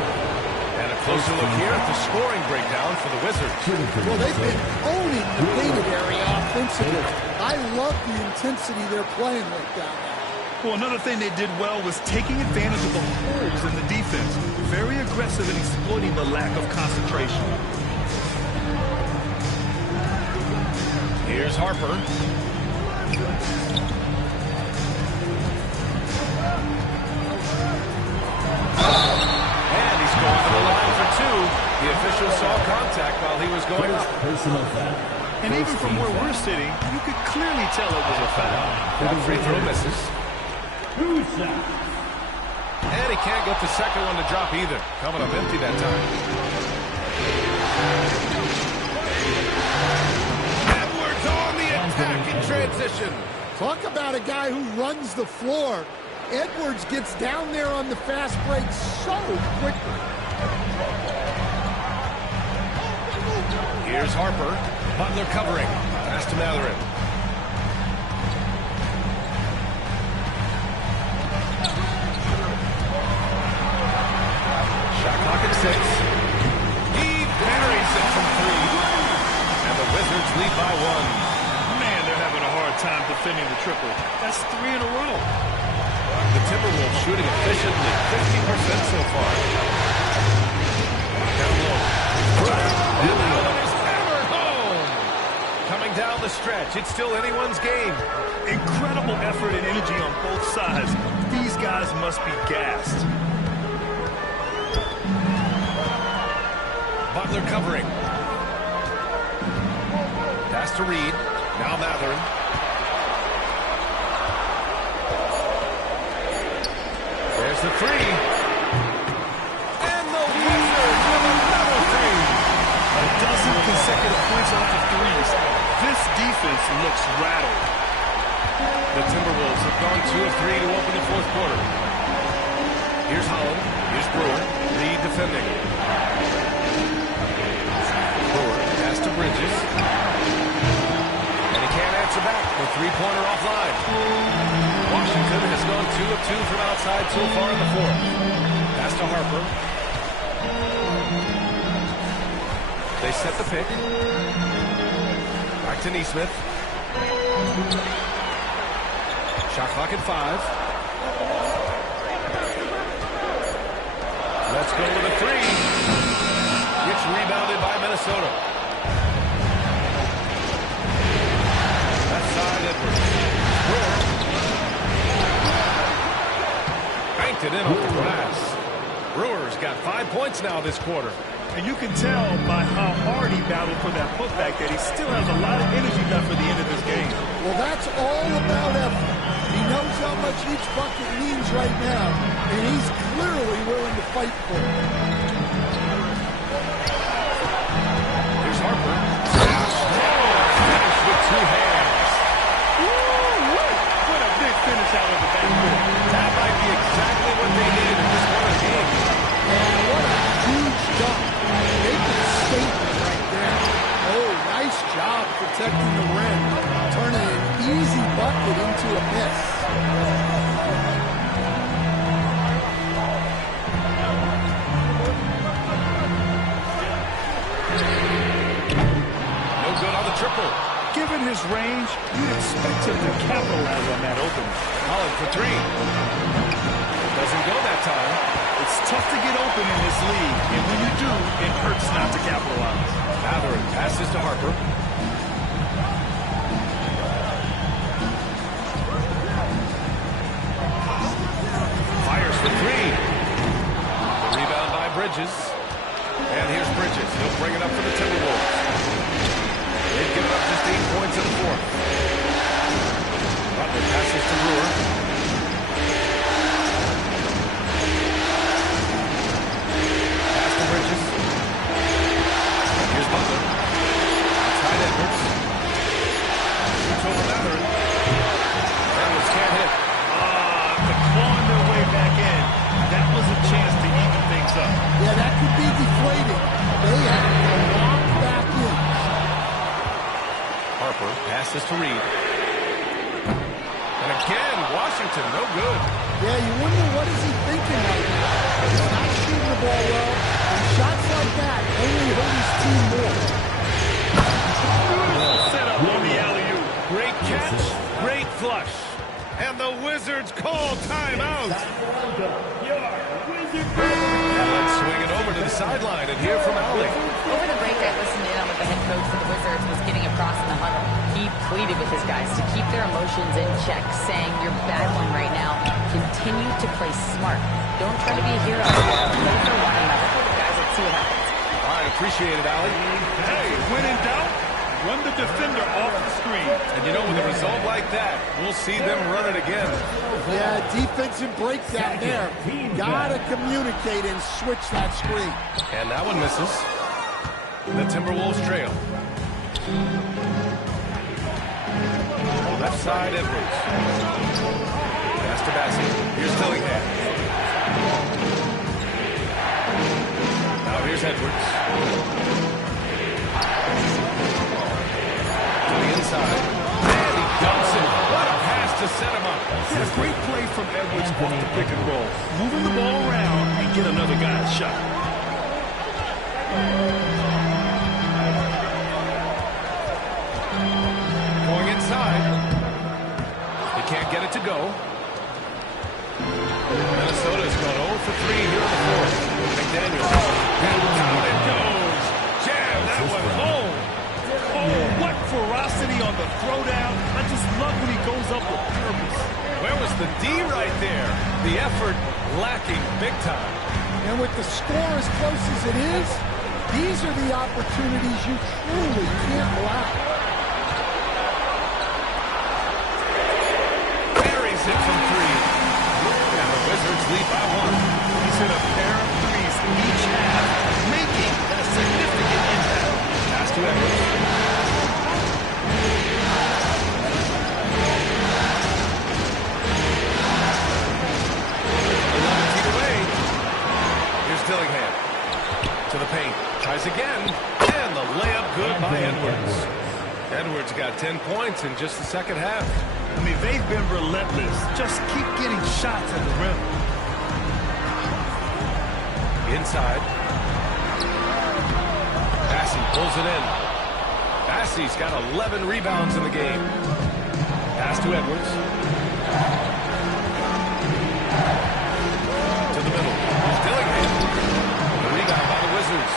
And a closer look here at the scoring breakdown for the Wizards. Well, they've been owning the painted area offensively. I love the intensity they're playing with down there. Well, another thing they did well was taking advantage of the holes in the defense. very aggressive in exploiting the lack of concentration. Here's Harper. And he's going to the line for two. The official saw contact while he was going up. Personal foul. And even from where we're sitting, you could clearly tell it was a foul. That free throw misses. 2 shots. And he can't get the second one to drop either. Coming up empty that time. Edwards on the attack in transition. Talk about a guy who runs the floor. Edwards gets down there on the fast break so quickly. Here's Harper. Butler covering. Pass to Matherin. Shot clock at 6. He buries it from 3. And the Wizards lead by 1. Man, they're having a hard time defending the triple. That's 3 in a row. The Timberwolves shooting efficiently. 50% so far. Down low. And that one is hammered home. Coming down the stretch. It's still anyone's game. Incredible effort and energy on both sides. These guys must be gassed. Butler covering. Pass to Reed. Now Matherin. There's the 3. And the Wizards with another 3. A dozen consecutive points off of threes. This defense looks rattled. The Timberwolves have gone 2 of 3 to open the fourth quarter. Here's Holland. Here's Brewer. Reed defending. Brewer pass to Bridges. And he can't answer back. The three-pointer offline. Washington has gone 2 of 2 from outside so far in the fourth. Pass to Harper. They set the pick. Back to Nesmith. Shot clock at 5. Let's go with a 3. It's rebounded by Minnesota. Left side, Edwards. Brewer. Banked it in off the glass. Brewer's got 5 points now this quarter. And you can tell by how hard he battled for that putback that he still has a lot of energy left for the end of this game. Well, that's all about effort. He knows how much each bucket means right now, and he's clearly willing to fight for it. Here's Harper. Finish with 2 hands. What a big finish out of the backcourt. That might be exactly what they needed in this one of the game. And what a huge dunk. Making a statement right there. Oh, nice job protecting the rim, turning an easy bucket into a miss. No good on the triple. Given his range, you'd expect him to capitalize on that opening. Holland for 3. Doesn't go that time. It's tough to get open in this league, and when you do, it hurts not to capitalize. Matherin passes to Harper. Fires for 3. The rebound by Bridges. And here's Bridges. He'll bring it up for the Timberwolves. They've given up just 8 points in the fourth. Butler passes to Brewer. Pass to Bridges. Here's Butler. Outside Edwards. Shoots over Matherin. Edwards can't hit. To clawing their way back in, that was a chance to even things up. Yeah, that could be deflating. They have to lock back in. Harper passes to Reed. And again, Washington, no good. Yeah, you wonder what is he thinking right now. He's not shooting the ball well, and shots like that only hurt his team more. Beautiful setup on the alley-oop. Great catch, great flush. And the Wizards call timeout. Your Wizards. over to the sideline and hear from Allie. Over the break, I listened in on what the head coach for the Wizards was getting across in the huddle. He pleaded with his guys to keep their emotions in check, saying, "You're battling right now. Continue to play smart. Don't try to be a hero. Play for one another." Guys, let's see what happens. All right, appreciate it, Allie. Hey, when in doubt, run the defender off the screen. And you know, with a result like that, we'll see them run it again. Yeah, defensive breakdown there. Gotta communicate and switch that screen. And that one misses. The Timberwolves trail. Left side, Edwards. Pass to Bassey. Here's Dillingham. Now here's Edwards. To the inside. And he dumps it. What a pass to set him up. Yeah, great play from Edwards off the pick and roll. Moving the ball around and get another guy a shot. Going inside. He can't get it to go. Minnesota's gone 0 for 3 here in the fourth. McDaniels. And down it goes. Jam that one home. Oh, what ferocity on the throwdown. I just love when he goes up with purpose. Where was the D right there? The effort lacking big time. And with the score as close as it is, these are the opportunities you truly can't allow. Buries it from 3. And the Wizards lead by 1. He's hit a pair of threes each half, making a significant impact. Pass to Edwards. Dillingham to the paint, tries again, and the layup good by Edwards. Edwards got 10 points in just the second half. I mean, they've been relentless. Just keep getting shots at the rim. Inside. Bassey pulls it in. Bassey's got 11 rebounds in the game. Pass to Edwards. To the middle. Dillingham. Rebound by the Wizards.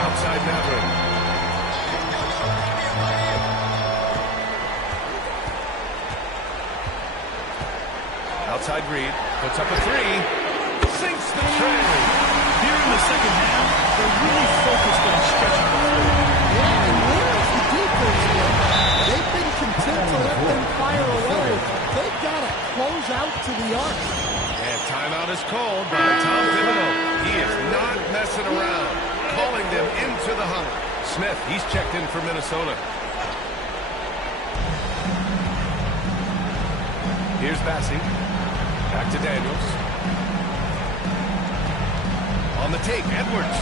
Outside Maverick. Outside Reed. Puts up a 3. Sinks the tray. Here in the second half, they're really focused on stretching the floor. Yeah, and where's the defense been? They've been content to let them fire away. They've got to close out to the arc. And timeout is called by Tom Thibodeau. He is not messing around, calling them into the huddle. Smith, he's checked in for Minnesota. Here's Bassey. Back to Daniels. On the take, Edwards.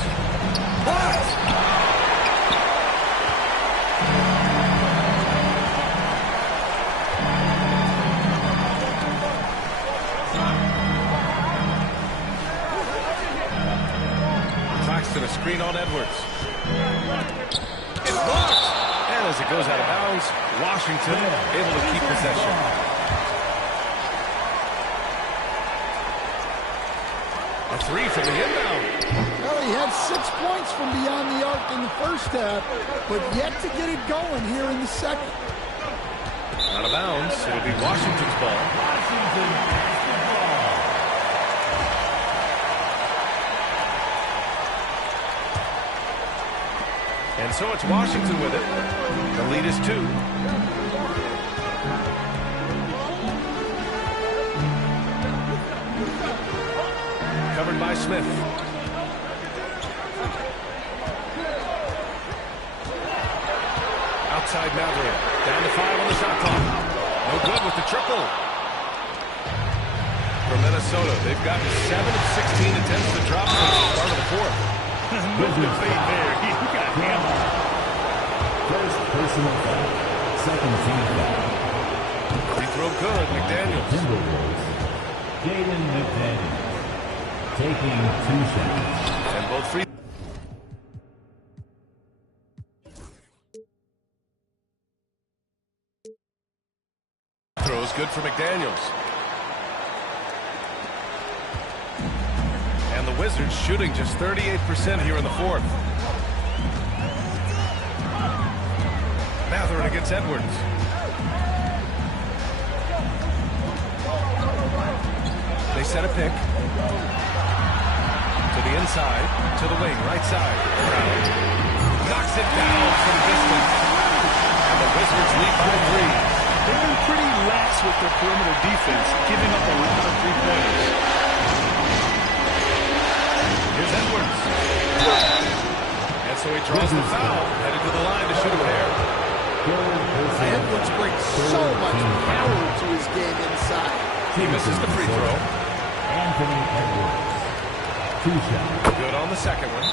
Claxton a screen on Edwards. It's blocked. And as it goes out of bounds, Washington able to keep possession. A 3 from the inbound. Well, he had 6 points from beyond the arc in the first half, but yet to get it going here in the second. Out of bounds. It'll be Washington's ball. And so it's Washington with it. The lead is 2. Covered by Smith. Outside Maverick. Down to 5 on the shot clock. No good with the triple. For Minnesota, they've gotten 7 of 16 attempts to drop since the start of the fourth. No debate there. He got hammered. First personal foul. Second team foul. Free throw good, McDaniels. Timberwolves. Jaden McDaniels. Taking 2 shots. And both free throws good for McDaniels. Wizards shooting just 38% here in the fourth. Mathurin against Edwards. They set a pick. To the inside, to the wing, right side. Brown knocks it down from distance. And the Wizards lead by 3. They've been pretty lax with their perimeter defense, giving up a lot of three-pointers. Here's Edwards. And so he draws the foul, headed to the line to shoot a pair. Edwards brings so much power to his game inside. He misses the free throw. Anthony Edwards. 2 shots. Good on the second one.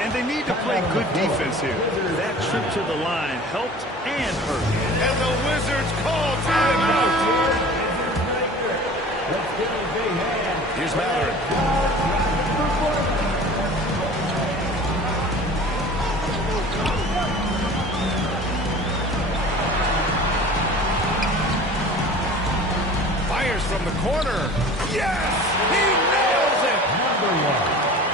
And they need to play good defense here. That trip to the line helped and hurt. And the Wizards call timeout. Here's Mathurin. Fires from the corner. Yes! He nails it!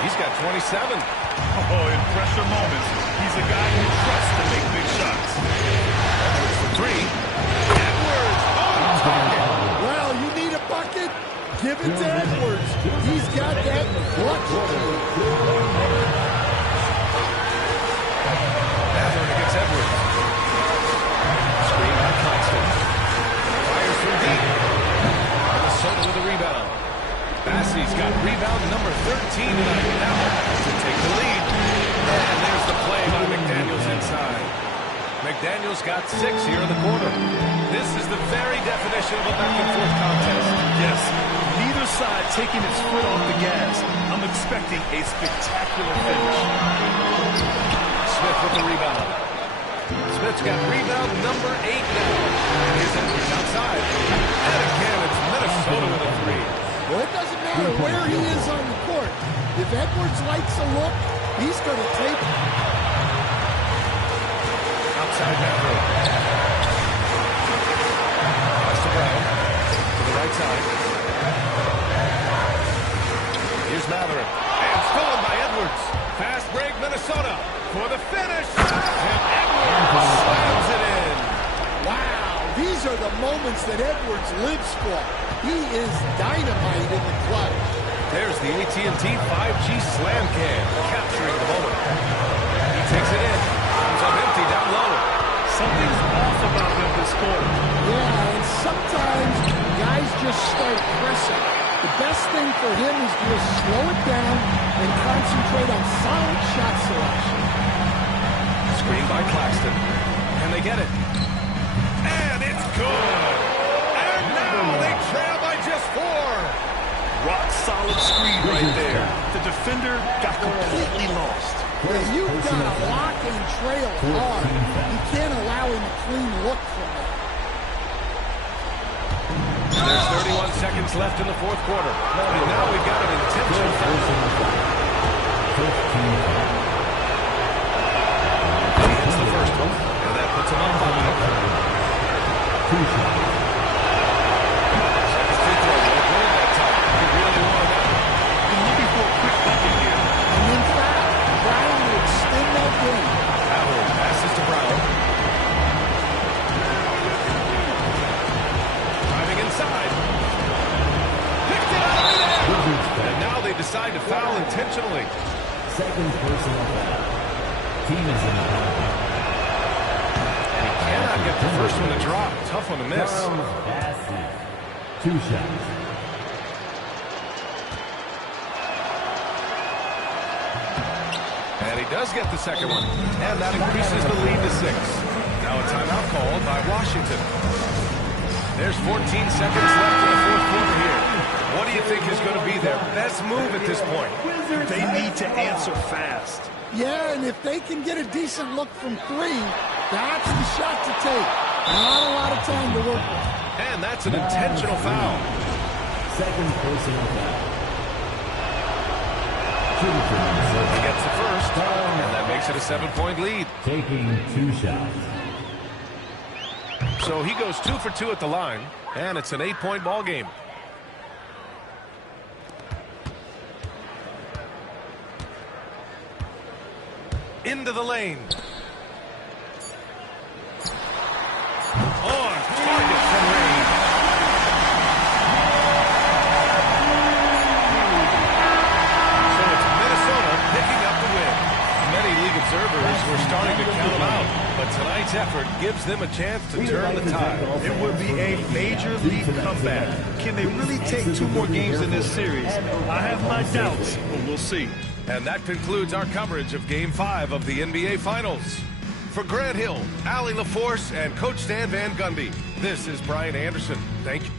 He's got 27. Oh, in pressure moments, he's a guy you trust to make big shots. Edwards for 3. Edwards on target. Well, you need a bucket? Give it to Edwards. He's got that clutch. Mathurin against Edwards. Screen by Claxton. Fires from deep. Minnesota with a rebound. Bassey's got rebound number 13 tonight now to take the lead. And there's the play by McDaniels inside. McDaniels got 6 here in the quarter. This is the very definition of a back-and-forth contest. Yes, neither side taking its foot off the gas. I'm expecting a spectacular finish. Smith with the rebound. Smith's got rebound number 8 now. And here's Edwards outside. And again, it's Minnesota with a 3. Well, it doesn't matter where he is on the court. If Edwards likes a look, he's going to take it. Outside Mathurin. Pass to Brown. To the right side. Here's Mathurin. And stolen by Edwards. Fast break, Minnesota. For the finish. And Edwards slams it in. Wow, these are the moments that Edwards lives for. He is dynamite in the clutch. There's the AT&T 5G Slam Cam, capturing the moment. He takes it in, comes up empty down low. Something's off about him this quarter. Yeah, and sometimes guys just start pressing. The best thing for him is to just slow it down and concentrate on solid shot selection. Screen by Claxton, and they get it. And it's good. And now they trail by just 4. Rock solid screen right there. The defender got completely lost. Yeah, you've got to lock and trail hard. You can't allow him a clean look from that. There's 31 seconds left in the fourth quarter. And now we've got an intentional foul. He hits the first one, and that puts him on 5. Second free throw, no good that time. He really wanted that one. Been looking for a quick bucket here. And in fact, Brown will extend that game. Mathurin passes to Brown. Driving inside. Picked it out of midair. And now they decide to foul intentionally. Second personal foul. Team is in the foul. And he cannot get the first one to drop. Tough one to miss. Bassey. 2 shots. And he does get the second one. And that increases the lead to 6. Now a timeout called by Washington. There's 14 seconds left in the fourth quarter here. What do you think is going to be their best move at this point? They need to answer fast. Yeah, and if they can get a decent look from 3, that's the shot to take. Not a lot of time to work with. And that's an intentional foul. Second personal foul. He gets the first, and that makes it a 7-point lead. Taking 2 shots. So he goes 2 for 2 at the line, and it's an 8-point ball game. into the lane. On target from range. So it's Minnesota picking up the win. Many league observers were starting to count them out, but tonight's effort gives them a chance to turn the tide. It would be a major league comeback. Can they really take 2 more games in this series? I have my doubts, but we'll see. And that concludes our coverage of Game 5 of the NBA Finals. For Grant Hill, Allie LaForce, and Coach Stan Van Gundy, this is Brian Anderson. Thank you.